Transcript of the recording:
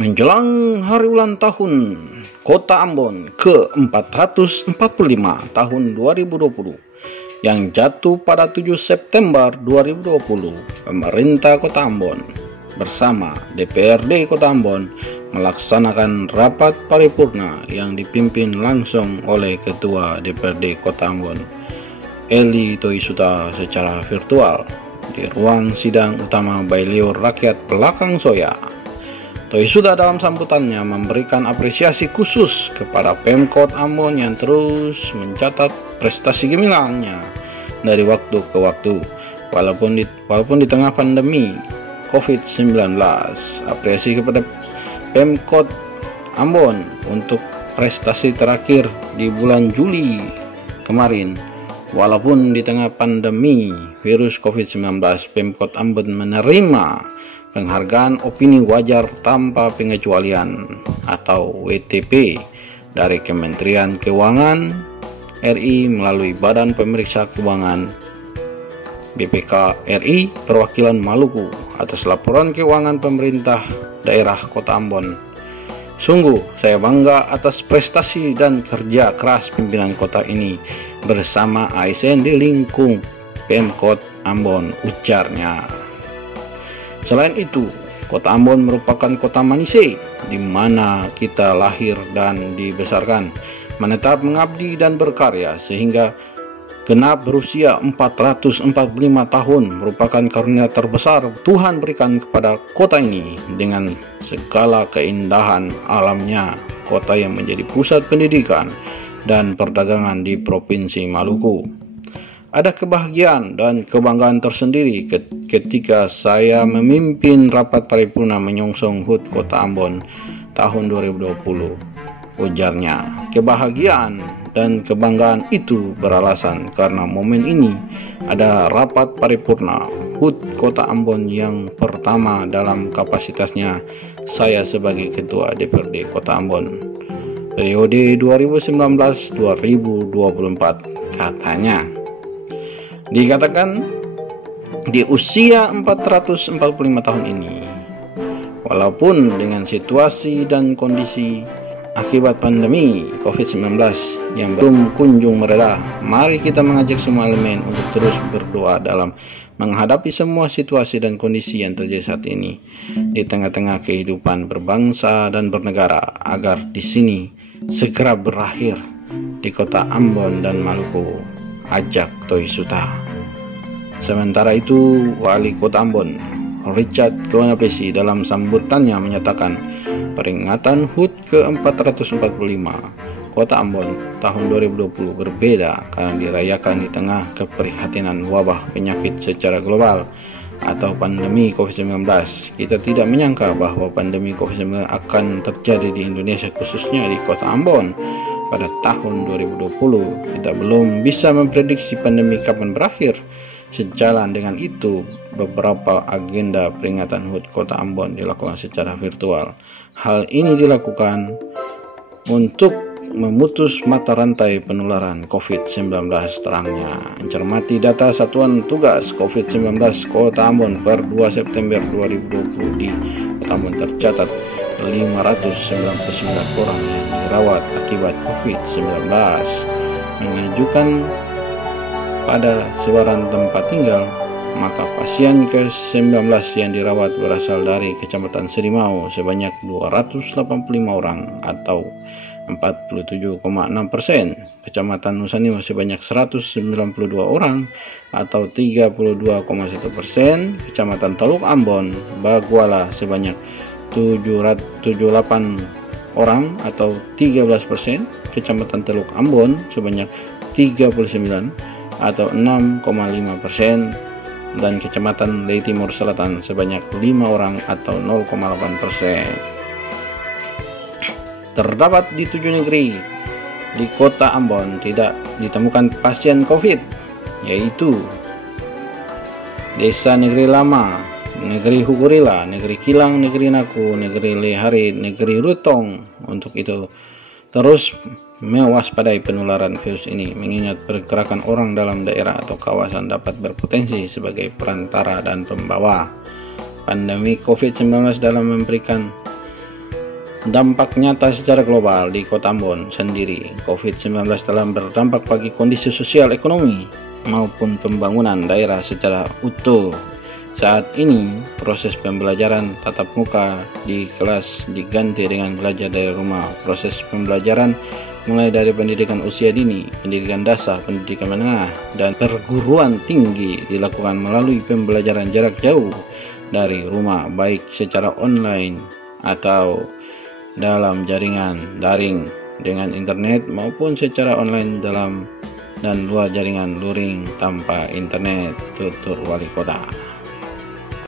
Menjelang hari ulang tahun Kota Ambon ke-445 tahun 2020 yang jatuh pada 7 September 2020, pemerintah Kota Ambon bersama DPRD Kota Ambon melaksanakan rapat paripurna yang dipimpin langsung oleh Ketua DPRD Kota Ambon, Eli Toisuta, secara virtual di ruang sidang utama Bailiur Rakyat Pelakang Soya. Toisuta dalam sambutannya memberikan apresiasi khusus kepada Pemkot Ambon yang terus mencatat prestasi gemilangnya dari waktu ke waktu, walaupun di tengah pandemi COVID-19. Apresiasi kepada Pemkot Ambon untuk prestasi terakhir di bulan Juli kemarin. Walaupun di tengah pandemi virus COVID-19, Pemkot Ambon menerima penghargaan opini wajar tanpa pengecualian atau WTP dari Kementerian Keuangan RI melalui Badan Pemeriksa Keuangan BPK RI Perwakilan Maluku atas laporan keuangan pemerintah daerah Kota Ambon. Sungguh saya bangga atas prestasi dan kerja keras pimpinan kota ini bersama ASN di lingkup Pemkot Ambon, ujarnya. Selain itu, Kota Ambon merupakan kota Manise, di mana kita lahir dan dibesarkan, menetap mengabdi dan berkarya sehingga genap berusia 445 tahun, merupakan karunia terbesar Tuhan berikan kepada kota ini dengan segala keindahan alamnya, kota yang menjadi pusat pendidikan dan perdagangan di Provinsi Maluku. Ada kebahagiaan dan kebanggaan tersendiri ketika saya memimpin rapat paripurna menyongsong HUT Kota Ambon tahun 2020, ujarnya. Kebahagiaan dan kebanggaan itu beralasan karena momen ini ada rapat paripurna HUT Kota Ambon yang pertama dalam kapasitasnya saya sebagai Ketua DPRD Kota Ambon periode 2019-2024, katanya. Dikatakan di usia 445 tahun ini, walaupun dengan situasi dan kondisi akibat pandemi COVID-19 yang belum kunjung mereda, mari kita mengajak semua elemen untuk terus berdoa dalam menghadapi semua situasi dan kondisi yang terjadi saat ini di tengah-tengah kehidupan berbangsa dan bernegara, agar di sini segera berakhir di Kota Ambon dan Maluku, ajak Toisuta. Sementara itu, Wali Kota Ambon Richard Konapesi dalam sambutannya menyatakan peringatan HUT ke-445 Kota Ambon tahun 2020 berbeda karena dirayakan di tengah keprihatinan wabah penyakit secara global atau pandemi COVID-19. Kita tidak menyangka bahwa pandemi COVID-19 akan terjadi di Indonesia, khususnya di Kota Ambon pada tahun 2020. Kita belum bisa memprediksi pandemi kapan berakhir. Sejalan dengan itu, beberapa agenda peringatan HUT Kota Ambon dilakukan secara virtual. Hal ini dilakukan untuk memutus mata rantai penularan COVID-19, terangnya. Mencermati data Satuan Tugas COVID-19 Kota Ambon per 2 September 2020, di Kota Ambon tercatat 599 orang yang dirawat akibat COVID-19, mengajukan pada sebaran tempat tinggal. Maka pasien ke-19 yang dirawat berasal dari Kecamatan Serimau sebanyak 285 orang atau 47,6%, Kecamatan Nusanima sebanyak 192 orang atau 32,1%, Kecamatan Teluk Ambon Baguala sebanyak 778 orang atau 13%, Kecamatan Teluk Ambon sebanyak 39 atau 6,5%, dan Kecamatan Lei Timur Selatan sebanyak 5 orang atau 0,8%. Terdapat di 7 negeri di Kota Ambon tidak ditemukan pasien COVID, yaitu Desa Negeri Lama, Negeri Hugurila, Negeri Kilang, Negeri Naku, Negeri Lehari, Negeri Rutong. Untuk itu terus mewaspadai penularan virus ini, mengingat pergerakan orang dalam daerah atau kawasan dapat berpotensi sebagai perantara dan pembawa pandemi COVID-19 dalam memberikan Dampak nyata secara global di Kota Ambon sendiri, COVID-19 telah berdampak bagi kondisi sosial ekonomi maupun pembangunan daerah secara utuh. Saat ini, proses pembelajaran tatap muka di kelas diganti dengan belajar dari rumah. Proses pembelajaran mulai dari pendidikan usia dini, pendidikan dasar, pendidikan menengah, dan perguruan tinggi dilakukan melalui pembelajaran jarak jauh dari rumah, baik secara online atau dalam jaringan daring dengan internet maupun secara online dalam dan luar jaringan luring tanpa internet, tutur Wali Kota.